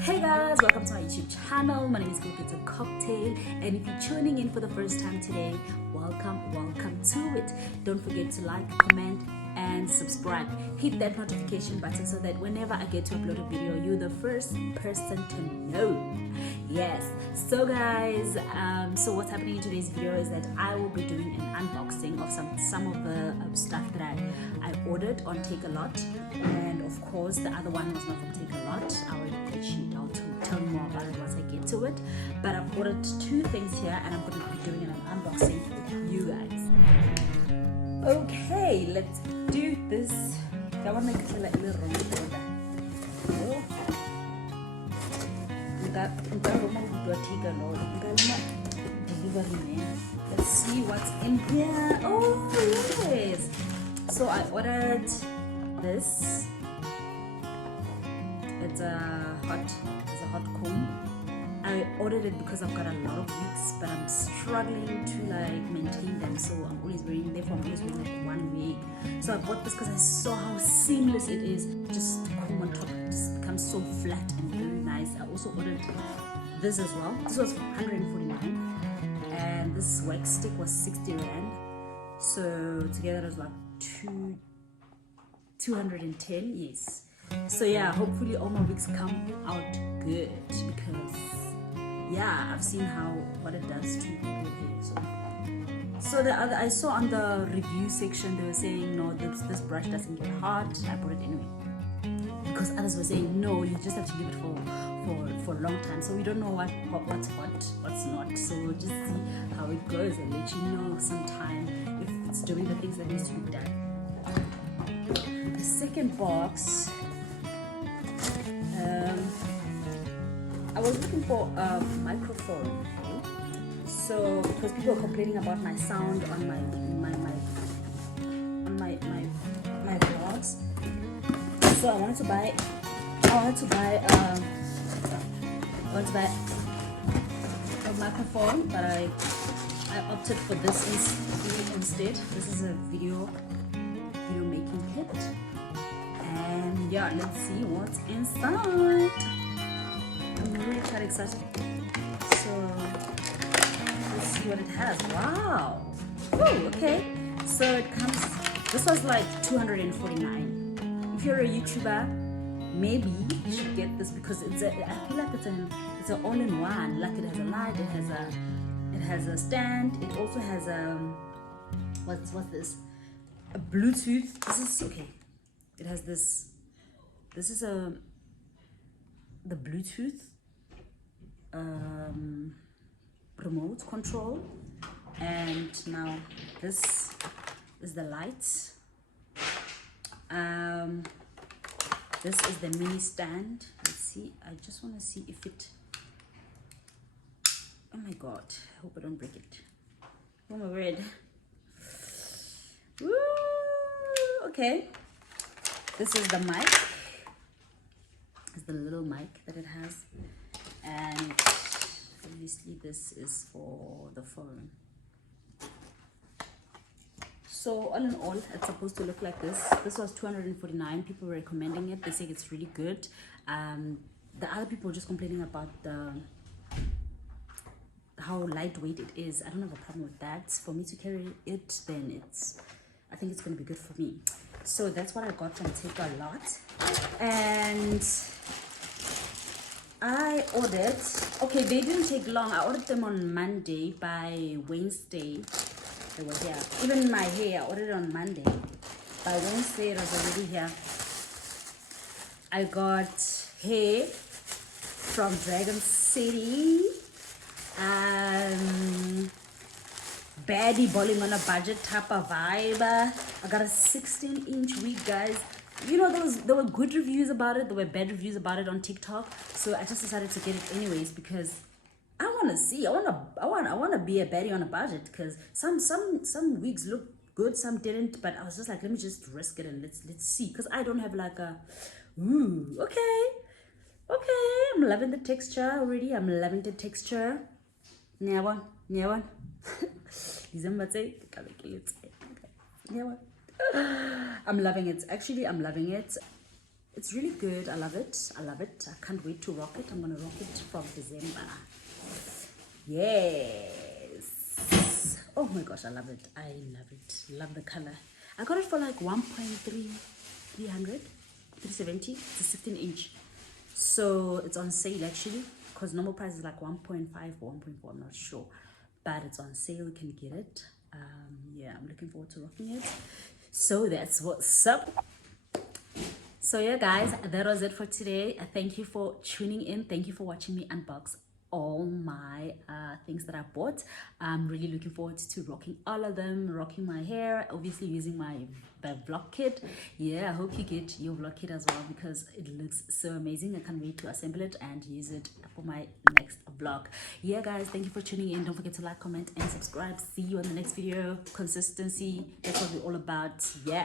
Hey guys, welcome to my YouTube channel. My name is It's a Cocktail, and if you're tuning in for the first time today, welcome to it. Don't forget to like, comment, and subscribe. Hit that notification button so that whenever I get to upload a video, you're the first person to know. Yes, so guys, so what's happening in today's video is that I will be doing an unboxing of some of the stuff that I ordered on Take a Lot, and of course the other one was not from Take a Lot. I'll tell you more about it once I get to it, but I've ordered two things here and I'm going to be doing an unboxing with you guys. Okay, let's do this. I want to make it like a little Let's see what's in here. Oh yes, so I ordered this. It's a hot comb. I ordered it because I've got a lot of wigs, but I'm struggling to like maintain them, so I'm always wearing like one wig. So I bought this because I saw how seamless it is. Just comb on top, it just becomes so flat and very nice. I also ordered this as well. This was 149, and this wax stick was 60 rand. So together it was like 210. Yes. So yeah, hopefully all my wigs come out good, because yeah, I've seen what it does to people here. So the other, I saw on the review section they were saying no, this brush doesn't get hot. I bought it anyway because others were saying no, you just have to leave it for a long time. So we don't know what's hot, what's not. So we'll just see how it goes and let you know sometime if it's doing the things that needs to be done. The second box. I was looking for a microphone, okay? So because people are complaining about my sound on my vlogs, so I wanted to buy a microphone, but I opted for this instead. This is a video making kit. And yeah, let's see what's inside. I'm really quite excited. So let's see what it has. Wow. Oh, okay. So it comes. This was like 249. If you're a YouTuber, maybe you should get this because I feel like it's an all-in-one. Like it has a light, it has a stand. It also has what's this? A Bluetooth. This is okay. It has this. This is the Bluetooth remote control, and now this is the lights. This is the mini stand. Let's see. I just want to see if it. Oh my god! I hope I don't break it. Oh my word! Woo! Okay. This is the mic. It's the little mic that it has, and obviously this is for the phone. So all in all, it's supposed to look like this. This was 249. People were recommending it. They say it's really good. The other people were just complaining about how lightweight it is. I don't have a problem with that. For me to carry it, then I think it's going to be good for me. So that's what I got from Take a Lot. And I ordered, okay, they didn't take long. I ordered them on Monday. By Wednesday they were here. Even my hair, I ordered it on Monday. By Wednesday it was already here. I got hair from Dragon City. Baddie bowling on a budget type of vibe. I got a 16-inch wig, guys. You know, there were good reviews about it. There were bad reviews about it on TikTok. So I just decided to get it anyways because I want to see. I want to be a baddie on a budget, because some wigs look good, some didn't. But I was just like, let me just risk it and let's see, because I don't have like a okay. I'm loving the texture already. I'm loving the texture. Never. I'm loving it. Actually, I'm loving it. it's really good. I love it. I love it. I can't wait to rock it. I'm gonna rock it from December. Yes. Oh my gosh, I love it. I love it. Love the color. I got it for like 300, 370. It's a 16-inch. So it's on sale actually, because normal price is like 1.5 or 1.4, I'm not sure, but it's on sale. You can get it. Yeah, I'm looking forward to rocking it. So that's what's up. So yeah guys, that was it for today. Thank you for tuning in. Thank you for watching me unbox all my things that I bought. I'm really looking forward to rocking all of them, rocking my hair, obviously using my vlog kit. Yeah, I hope you get your vlog kit as well, because it looks so amazing. I can't wait to assemble it and use it for my next vlog. Yeah guys, thank you for tuning in. Don't forget to like, comment and subscribe. See you on the next video. Consistency, that's what we're all about. Yeah.